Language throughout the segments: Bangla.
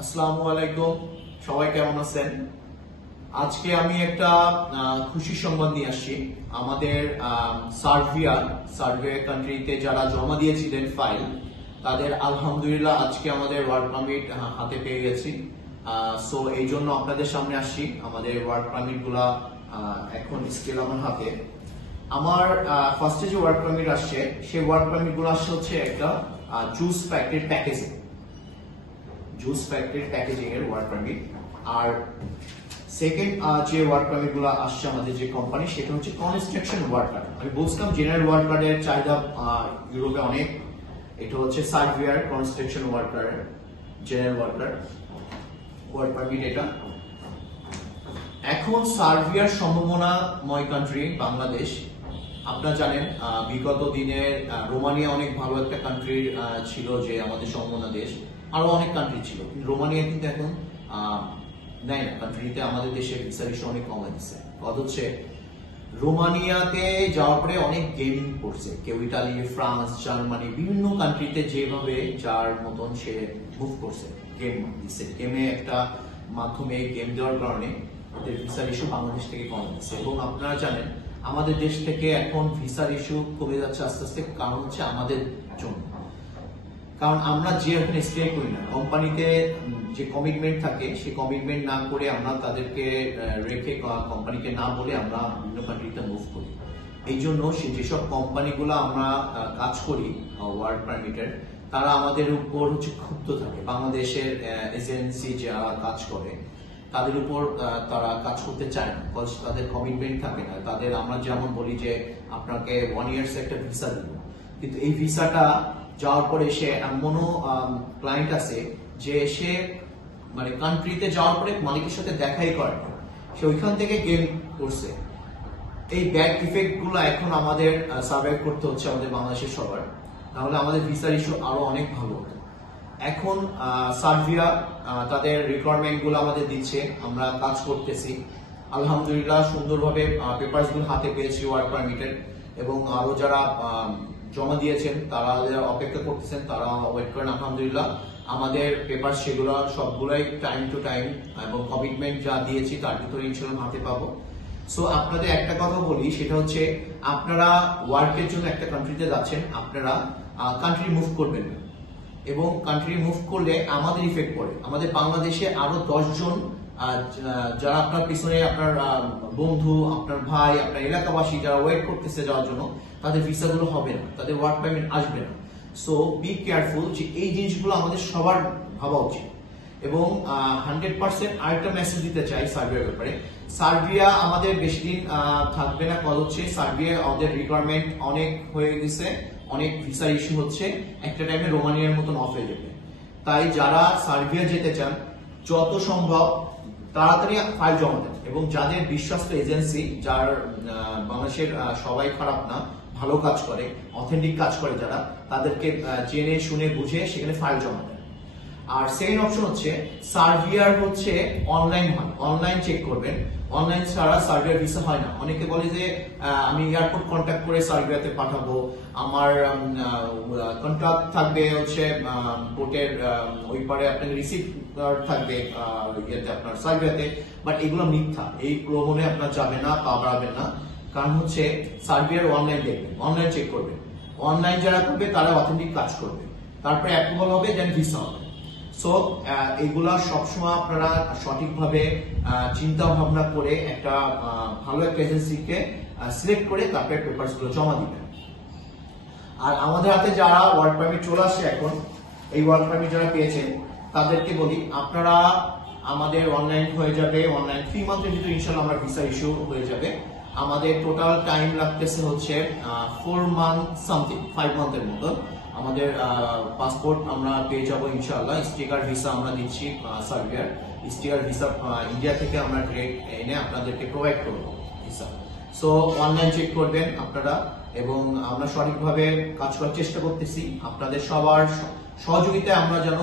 আসসালামু আলাইকুম, সবাই কেমন আছেন? আজকে আমি একটা খুশি সংবাদ নিয়ে আসছি। আমাদের সার্ভে কান্ট্রিতে যারা জমা দিয়েছিলেন ফাইল, তাদের আলহামদুলিল্লাহ আজকে আমাদের ওয়ার্ক পারমিট হাতে পেয়ে গেছি। সো এই জন্য আপনাদের সামনে আসছি। আমাদের ওয়ার্ক পারমিট গুলা এখন স্কেল আমার হাতে। আমার ফার্স্টে যে ওয়ার্ক পারমিট আসছে, সেই ওয়ার্ক পারমিট গুলো আসছে হচ্ছে একটা জুস ফ্যাক্টরির প্যাকেজিং এর ওয়ার্ক পারমিট। আর সেকেন্ড যে ওয়ার্ক পারমিট গুলো আসছে আমাদের যে কোম্পানি, সেটা হচ্ছে কনস্ট্রাকশন ওয়ার্কার। আমি বলছিলাম জেনারেল ওয়ার্কারের চাহিদা ইউরোপে অনেক। এটা হচ্ছে সার্ভিয়ার construction worker, general work permit এটা। এখন সার্ভিয়ার সম্ভাবনাময় কান্ট্রি বাংলাদেশ। আপনারা জানেন বিগত দিনের রোমানিয়া অনেক ভালো একটা কান্ট্রি ছিল, যে আমাদের সম্ভাবনা দেশ। আরো অনেক কান্ট্রি ছিল, কিন্তু রোমানিয়া কিন্তু এখন নেয় না। কান্ট্রিতে আমাদের দেশের ভিসা রেশিও অনেক কমে দিচ্ছে। কথা হচ্ছে রোমানিয়াতে যাওয়ার পরে অনেক গেমিং করছে, কেউ ইটালি, ফ্রান্স, জার্মানি, বিভিন্ন কান্ট্রিতে যেভাবে যার মতন সে মুভ করছে, গেম দিচ্ছে। গেমে একটা মাধ্যমে গেম দেওয়ার কারণে ওদের ভিসার ইস্যু বাংলাদেশ থেকে কমে যাচ্ছে। এবং আপনারা জানেন আমাদের দেশ থেকে এখন ভিসার ইস্যু কমে যাচ্ছে আস্তে আস্তে। কারণ হচ্ছে আমাদের জন্য, কারণ আমরা যে এখন স্টে করি না, কোম্পানিতে যে কমিটমেন্ট থাকে সেই কমিটমেন্ট না করে আমরা তাদেরকে রেখে, কোম্পানিকে না বলে আমরা বিভিন্ন কান্ট্রিতে মুভ করি। এই জন্য যেসব কোম্পানিগুলো আমরা কাজ করি ওয়ার্ক পারমিটের, তারা আমাদের উপর হচ্ছে ক্ষুব্ধ থাকে। বাংলাদেশের এজেন্সি যারা কাজ করে তাদের উপর তারা কাজ করতে চায় না, তাদের কমিটমেন্ট থাকে না। তাদের আমরা যেমন বলি যে আপনাকে 1 ইয়ার্স একটা ভিসা দিব, কিন্তু এই ভিসাটা যাওয়ার পরে সে এমনও ক্লায়েন্ট আছে যে সে মানে কান্ট্রিতে যাওয়ার পরে মালিকের সাথে দেখাই করে, সে ওইখান থেকে গেম করছে। এই ব্যাড ইফেক্ট গুলো এখন আমাদের সার্ভাইভ করতে হচ্ছে আমাদের বাংলাদেশের সবার, তাহলে আমাদের ভিসার ইস্যু আরো অনেক ভালো হতো। এখন সার্ভিয়া তাদের রিকোয়ারমেন্ট গুলো আমাদের দিচ্ছে, আমরা কাজ করতেছি আলহামদুলিল্লাহ। সুন্দরভাবে পেপারস গুলো হাতে পেয়েছি ওয়ার্ক পারমিটের। এবং আরো যারা জমা দিয়েছেন তারা অপেক্ষা করতেছেন, তারা ওয়েট করেন। আলহামদুলিল্লাহ আমাদের পেপার সেগুলো সবগুলাই টাইম টু টাইম এবং কমিটমেন্ট যা দিয়েছি তার ভিতরে ইনশাআল্লাহ হাতে পাবো। সো আপনাদের একটা কথা বলি, সেটা হচ্ছে আপনারা ওয়ার্কের জন্য একটা কান্ট্রিতে যাচ্ছেন, আপনারা কান্ট্রি মুভ করবেন না। এবং কান্ট্রি মুভ করলে আমাদের ইফেক্ট পড়ে। আমাদের বাংলাদেশে আরো 10 জন যারা আপনার পিছনে, আপনার বন্ধু, আপনার ভাই, আপনার এলাকাবাসী যারা ওয়েট করতেছে যাওয়ার জন্য, তাদের ভিসাগুলো হবে না, তাদের ওয়ার্ক পারমিট আসবে না। সো বি কেয়ারফুল, যে এই জিনিসগুলো আমাদের সবার ভাবা উচিত। এবং 100% আরেকটা মেসেজ দিতে চাই সার্বিয়ার ব্যাপারে। সার্বিয়া আমাদের বেশি দিন থাকবে না। কথা হচ্ছে সার্বিয়া ওদের রিকোয়ারমেন্ট অনেক হয়ে গেছে, অনেক ভিসা ইস্যু হচ্ছে, একটা টাইমে রোমানিয়ার মতন অফ হয়ে যাবে। তাই যারা সার্বিয়া যেতে চান যত সম্ভব তাড়াতাড়ি ফাইল জমা দেন। এবং যাদের বিশ্বস্ত এজেন্সি, যার বাংলাদেশের সবাই খারাপ না, ভালো কাজ করে, অথেন্টিক কাজ করে যারা, তাদেরকে জেনে শুনে বুঝে সেখানে ফাইল জমা দেন। আর সেকেন্ড অপশন হচ্ছে সার্ভিয়ার হচ্ছে অনলাইন হয়, অনলাইন চেক করবেন। অনলাইন ছাড়া সার্ভিয়ার ভিসা হয় না। অনেকে বলে যে আমি এয়ারপোর্ট কন্ট্যাক্ট করে সার্ভিয়াতে পাঠাবো, আমার কন্ট্যাক্ট থাকবে হচ্ছে পোর্টের ওই পারে, আপনার রিসিপ্ট থাকবে ইয়েতে আপনার সার্ভিয়াতে। বাট এগুলো মিথ্যা, এই প্রলোভনে আপনার যাবে না, পাবেন না। কারণ হচ্ছে সার্ভিয়ার অনলাইন দেখবেন, অনলাইন চেক করবেন। অনলাইন যারা করবে তারা অথেন্টিক কাজ করবে, তারপরে অ্যাপ্রুভাল হবে, দেন ভিসা হবে। সো এইগুলা সবসময় আপনারা সঠিকভাবে চিন্তা ভাবনা করে একটা ভালো একটা এজেন্সিকে সিলেক্ট করে তারপরে পেপারস গুলো জমা দিবেন। আর আমাদের হাতে যারা ওয়ার্ক পারমিট চলে আসছে এখন, এই ওয়ার্ক পারমিট যারা পেয়েছেন তাদেরকে বলি, আপনারা আমাদের অনলাইন হয়ে যাবে, অনলাইন 3 মান্থের ভিতরে ইনশাআল্লাহ আমরা ভিসা ইস্যু হয়ে যাবে। আমাদের টোটাল টাইম লাগতেছে হচ্ছে 4 মান্থ সামথিং, 5 মান্থের মতো। আমাদের পাসপোর্ট আমরা পেয়ে যাবো ইনশাআল্লাহ। স্টিকার ভিসা আমরা দিচ্ছি সার্ভিয়ার। স্টিকার ভিসা ইন্ডিয়া থেকে আমরা ডিরেক্ট এনে আপনাদেরকে প্রোভাইড করবো ভিসা। সো অনলাইন চেক করবেন আপনারা, এবং আমরা সঠিকভাবে কাজ করার চেষ্টা করতেছি। আপনাদের সবার সহযোগিতায় আমরা যেন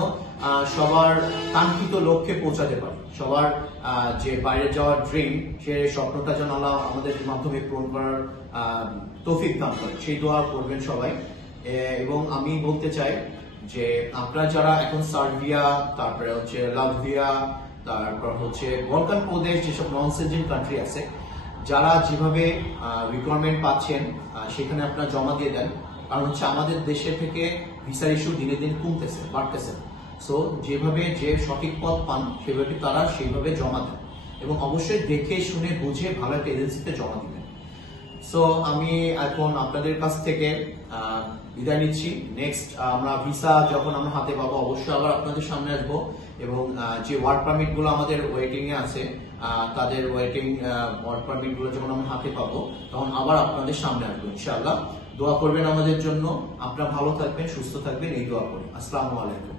সবার কাঙ্ক্ষিত লক্ষ্যে পৌঁছাতে পারি। সবার যে বাইরে যাওয়ার ড্রিম, সে স্বপ্নটা যেন আল্লাহ আমাদের মাধ্যমে পূরণ করার তৌফিক দান করে, সেই দোয়া করবেন সবাই। এবং আমি বলতে চাই যে আপনারা যারা এখন সার্বিয়া, তারপরে হচ্ছে লাটভিয়া, তারপর হচ্ছে বলকান প্রদেশ, যেসব নন সিটিজেন কান্ট্রি আছে, যারা যেভাবে রিকোয়ারমেন্ট পাচ্ছেন সেখানে আপনারা জমা দিয়ে দেন। কারণ হচ্ছে আমাদের দেশে থেকে ভিসার ইস্যু দিনে দিন কমতেছে, বাড়তেছে। সো যেভাবে যে সঠিক পথ পান সেভাবে তারা সেইভাবে জমা দেন, এবং অবশ্যই দেখে শুনে বুঝে ভালো একটা এজেন্সিতে জমা দিবেন। সো আমি এখন আপনাদের কাছ থেকে বিদায় নিচ্ছি। নেক্সট আমরা ভিসা যখন আমরা হাতে পাবো অবশ্যই আবার আপনাদের সামনে আসবো, এবং যে ওয়ার্ক পারমিট গুলো আমাদের ওয়েটিং এ আছে তাদের ওয়েটিং ওয়ার্ক পারমিট গুলো যখন আমরা হাতে পাবো তখন আবার আপনাদের সামনে আসবো ইনশাআল্লাহ। দোয়া করবেন আমাদের জন্য। আপনারা ভালো থাকবেন, সুস্থ থাকবেন, এই দোয়া করি। আসসালামু আলাইকুম।